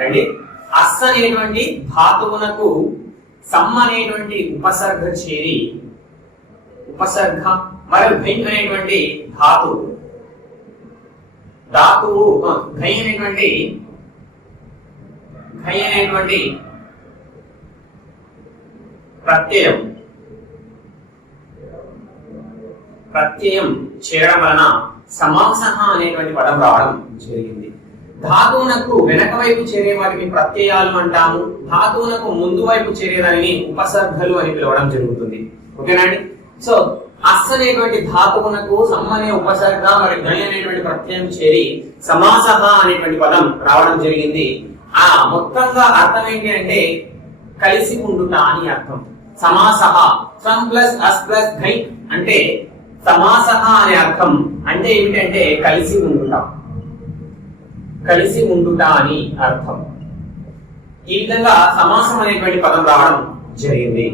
రండి. అస్ అనేటువంటి ధాతువునకు సమ్ అనేటువంటి ఉపసర్గ చేరి ఉపసర్గ మరియు ఘై అనేటువంటి ధాతువు ఘై అనేటువంటి ప్రత్యయం చేరడం వలన సమాసః అనేటువంటి పదం రావడం జరిగింది. ధాతువునకు వెనక వైపు చేరే వాటిని ప్రత్యయాలు అంటాము. ధాతువునకు ముందు వైపు చేరేదానిని ఉపసర్గలు అని పిలవడం జరుగుతుంది. ఓకేనండి. సో అస్ అనేటువంటి ధాతువునకు సమ్ అనే ఉపసర్గ మరియు ఘై అనేటువంటి ప్రత్యయం చేరి సమాసః అనేటువంటి పదం రావడం జరిగింది. ఆ మొత్తంగా అర్థం ఏంటి అంటే కలిసి ఉండుట అని అర్థం. సమాసః సమ్ ప్లస్ అస్ ప్లస్ ఘై అంటే సమాసః అనే అర్థం అంటే ఏమిటంటే కలిసి ఉండుట అని అర్థం. ఈ విధంగా సమాసం అనేటువంటి పదం రావడం జరిగింది.